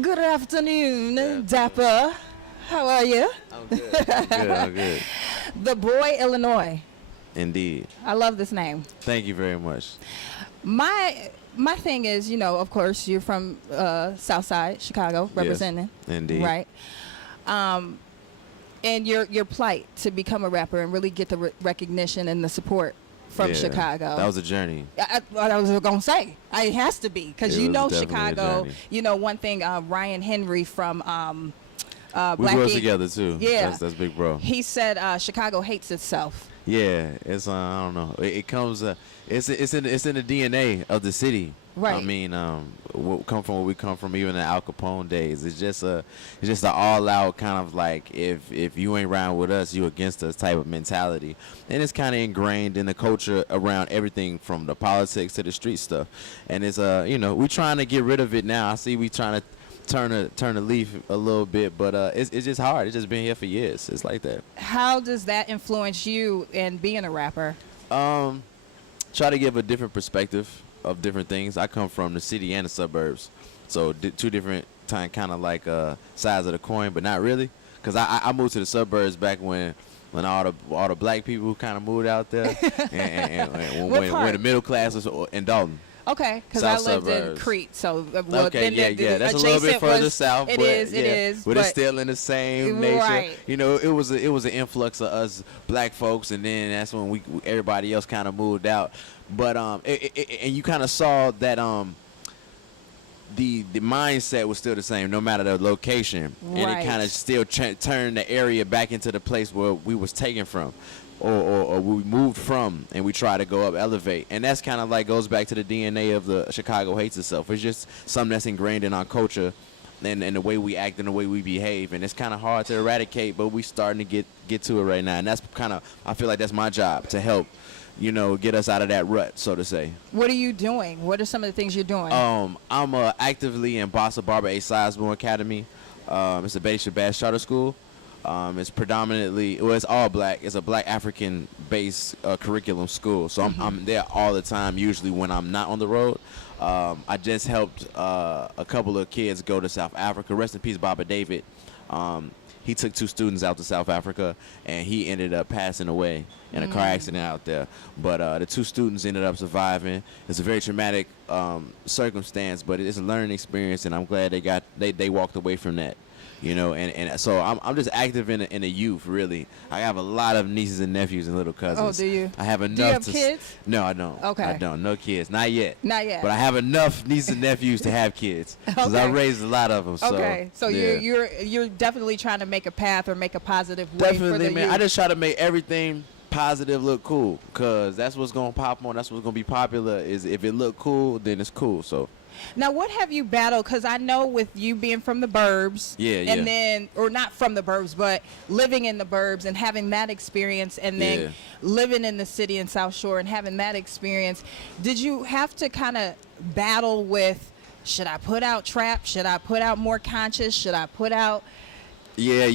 Good afternoon, Yeah. Dapper. How are you? I'm good. I'm good. I'm good. The Boy, Illinois. Indeed. I love this name. Thank you very much. My thing is, of course, you're from Southside Chicago, representing, Yes, indeed. right? And your plight to become a rapper and really get the recognition and the support from Yeah, Chicago. That was a journey. What I was gonna say, it has to be because It was definitely a Chicago. journey. One thing. Ryan Henry from We Black grew up Ink, together too. Yeah. That's big bro. he said Chicago hates itself. Yeah, it's I don't know. It comes. It's in the DNA of the city. Right. I mean, come from where we come from, even in Al Capone days. It's just an all out kind of like if you ain't riding with us, you against us type of mentality, and it's kind of ingrained in the culture around everything from the politics to the street stuff. And it's we trying to get rid of it now. I see we trying to turn a leaf a little bit, but it's just hard. It's just been here for years. It's like that. How does that influence you in being a rapper? Try to give a different perspective of different things. I come from the city and the suburbs, so two different kind of like sides of the coin, but not really, because I moved to the suburbs back when all the black people kind of moved out there, and when the middle class was in Dalton. Okay, because I lived in suburbs. Crete, so Okay, yeah, that's a little bit further south. It but is, but it's still in the same nature. Right. It was an influx of us black folks, and then that's when everybody else kind of moved out. But and you kind of saw that the mindset was still the same, no matter the location, and it kind of still turned the area back into the place where we was taken from. Or we moved from, and we try to go up, elevate, and that's kind of like goes back to the DNA of the Chicago hates itself. It's just something that's ingrained in our culture, and the way we act and the way we behave, and it's kind of hard to eradicate, but we starting to get to it right now, and that's kind of, I feel like that's my job to help, get us out of that rut, so to say. What are you doing? What are some of the things you're doing? I'm actively in Bossa Barber A. Sizemore Academy. It's a Betty Shabazz charter school. It's predominantly, it's all black. It's a black African-based curriculum school. So I'm there all the time, usually when I'm not on the road. I just helped a couple of kids go to South Africa. Rest in peace, Baba David. He took 2 students out to South Africa, and he ended up passing away in a car accident out there. But the 2 students ended up surviving. It's a very traumatic circumstance, but it's a learning experience, and I'm glad they walked away from that. And so I'm just active in the youth, really. I have a lot of nieces and nephews and little cousins. Oh, do you? I have enough. Do you have kids? No, I don't. Okay. I don't. No kids. Not yet. Not yet. But I have enough nieces and nephews to have kids. Because I raised a lot of them. So yeah. you're definitely trying to make a path or make a positive way Definitely, for the man. youth. I just try to make everything positive look cool. Because that's what's going to pop on. That's what's going to be popular. Is if it look cool, then it's cool. So. Now, what have you battled? Because I know with you being from the burbs, and then, or not from the burbs, but living in the burbs and having that experience, and then living in the city in South Shore and having that experience, did you have to kind of battle with, should I put out trap? Should I put out more conscious? Should I put out? Yeah,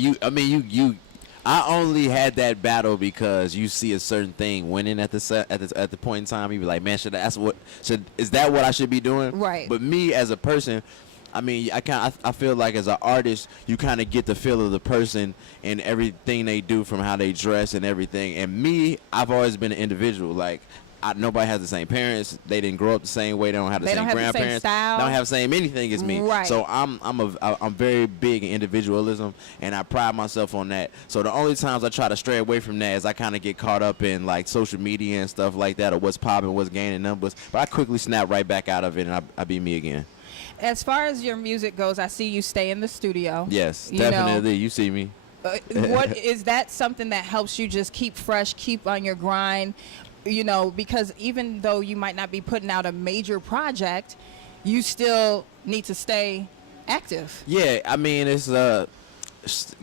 I only had that battle because you see a certain thing winning at the point in time. You be like, man, is that what I should be doing? Right. But me as a person, I mean, I feel like as an artist, you kind of get the feel of the person and everything they do, from how they dress and everything. And me, I've always been an individual. Like, nobody has the same parents. They didn't grow up the same way. They don't have the same grandparents. The same style. They don't have the same anything as me. Right. So I'm very big in individualism, and I pride myself on that. So the only times I try to stray away from that is I kind of get caught up in like social media and stuff like that, or what's popping, what's gaining numbers. But I quickly snap right back out of it, and I be me again. As far as your music goes, I see you stay in the studio. Yes, definitely. You see me. What is that something that helps you just keep fresh, keep on your grind? Because even though you might not be putting out a major project, you still need to stay active. Yeah, I mean, it's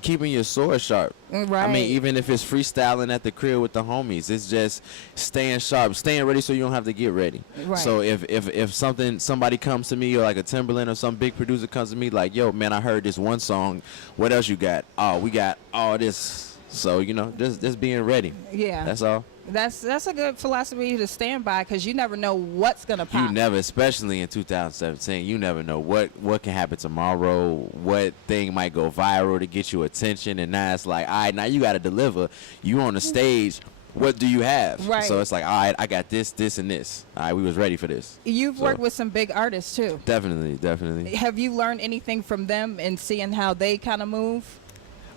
keeping your sword sharp. Right. I mean, even if it's freestyling at the crib with the homies, it's just staying sharp, staying ready so you don't have to get ready. Right. So if somebody comes to me, or like a Timberland or some big producer comes to me like, yo, man, I heard this one song. What else you got? Oh, we got all this So, you know, just being ready. Yeah. That's all. That's a good philosophy to stand by, because you never know what's going to pop. You never, especially in 2017, you never know what can happen tomorrow, what thing might go viral to get you attention. And now it's like, all right, now you got to deliver. You on the stage. What do you have? Right. So it's like, all right, I got this, this, and this. All right, we was ready for this. You've worked with some big artists, too. Definitely. Have you learned anything from them and seeing how they kind of move?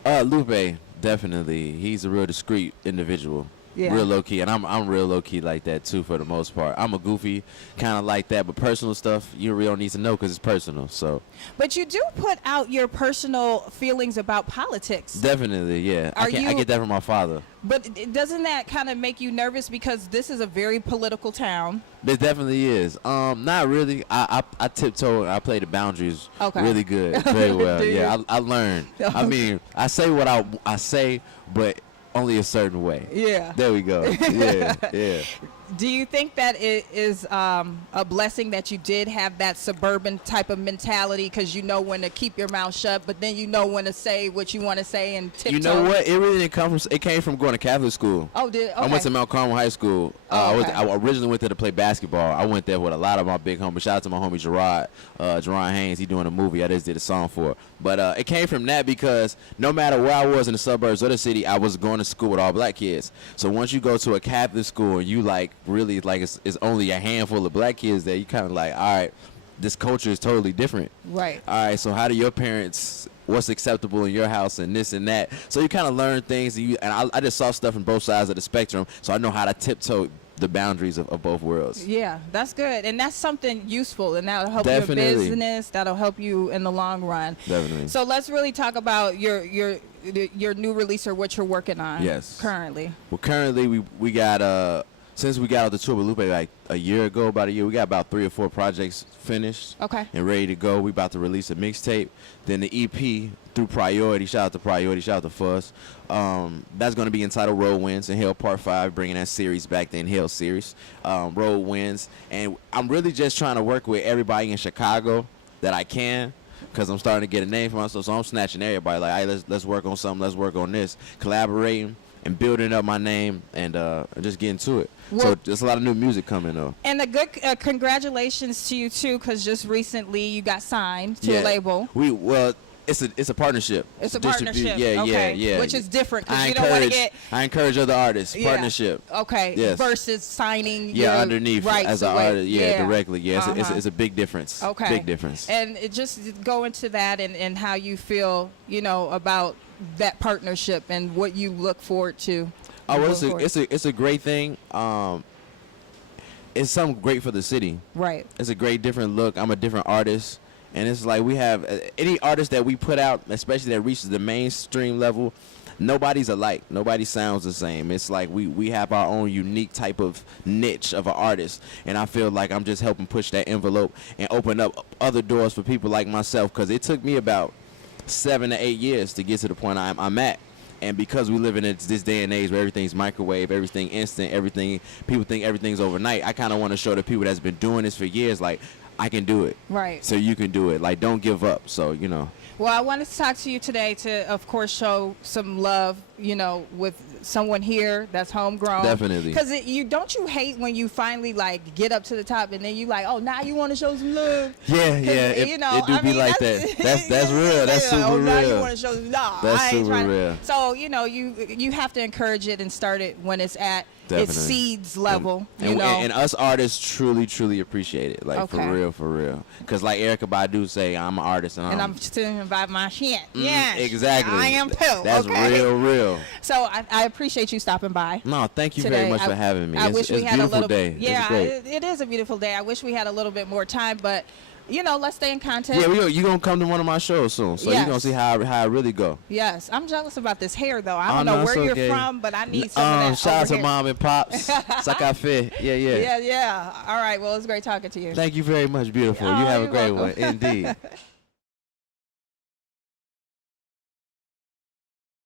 Lupe, definitely. He's a real discreet individual. Yeah. Real low key, and I'm real low key like that too for the most part. I'm a goofy kind of like that, but personal stuff you really don't need to know because it's personal. So. But you do put out your personal feelings about politics. Definitely, yeah. I get that from my father. But doesn't that kind of make you nervous, because this is a very political town? It definitely is. Not really. I tiptoe and I play the boundaries really good, very well. Yeah, I learned. I mean, I say what I say, but only a certain way. Yeah. There we go. Yeah. Do you think that it is a blessing that you did have that suburban type of mentality, because you know when to keep your mouth shut, but then you know when to say what you want to say and tiptoe? You know what? It really didn't come from. It came from going to Catholic school. Oh, did okay. I went to Mount Carmel High School. I originally went there to play basketball. I went there with a lot of my big homies. Shout out to my homie Jerron Haynes. He doing a movie. I just did a song for it. But it came from that, because no matter where I was in the suburbs or the city, I was going to school with all black kids. So once you go to a Catholic school and you really it's only a handful of black kids there, you kind of like, all right, this culture is totally different. Right. All right, so how do your parents, what's acceptable in your house and this and that? So you kind of learn things, and I just saw stuff from both sides of the spectrum, so I know how to tiptoe the boundaries of both worlds. Yeah, that's good. And that's something useful, and that'll help Definitely. your business. That'll help you in the long run. Definitely. So let's really talk about your new release, or what you're working on. Yes. Currently. Well, currently we got since we got out the tour with Lupe like a year ago, about a year, we got about 3 or 4 projects finished. Okay. And ready to go. We about to release a mixtape. Then the EP through Priority. Shout out to Priority. Shout out to Fuzz. That's going to be entitled Road Winds. Inhale Part 5, bringing that series back, the Inhale series. Road Winds. And I'm really just trying to work with everybody in Chicago that I can, because I'm starting to get a name for myself. So I'm snatching everybody. Like, hey, let's work on something. Let's work on this. Collaborating and building up my name, and just getting to it. Well, so there's a lot of new music coming though. And a good congratulations to you too, because just recently you got signed to a label. It's a partnership. It's a partnership. Yeah. Which is different, because you don't want to get. I encourage other artists. Partnership. Okay. Yes. Versus signing. Underneath as an artist. Directly. Yeah. It's a big difference. Okay. Big difference. And it just go into that and how you feel, about that partnership and what you look forward to. Oh, well, it's a great thing. It's something great for the city. Right. It's a great different look. I'm a different artist. And it's like we have any artist that we put out, especially that reaches the mainstream level, nobody's alike. Nobody sounds the same. It's like we have our own unique type of niche of an artist. And I feel like I'm just helping push that envelope and open up other doors for people like myself, because it took me about 7 to 8 years to get to the point I'm at. And because we live in this day and age where everything's microwave, everything instant, people think everything's overnight, I kind of want to show the people that's been doing this for years, like, I can do it. Right. So you can do it. Like, don't give up. So, Well, I wanted to talk to you today to, of course, show some love, with someone here that's homegrown. Definitely. Because don't you hate when you finally, get up to the top and then you oh, now you want to show some love? Yeah. It do be like that. That's real. That's super real. Now you want to show some love. That's super real. So, you have to encourage it and start it when it's at its seeds level. And us artists truly, truly appreciate it. Like, for real. Because like Erykah Badu say, I'm an artist. And I'm still about my shit. Yeah. Exactly. I am too. That's real. So I appreciate you stopping by. No, thank you very much for having me. I wish we had a little day. Yeah, it is a beautiful day. I wish we had a little bit more time, but let's stay in contact. Yeah, you're going to come to one of my shows soon, so you're going to see how I really go. Yes. I'm jealous about this hair, though. I don't know where you're from, but I need some of that. Shout out to Mom and Pops. Sakafe. Yeah. Yeah. All right. Well, it's great talking to you. Thank you very much, beautiful. You have a great one. Indeed.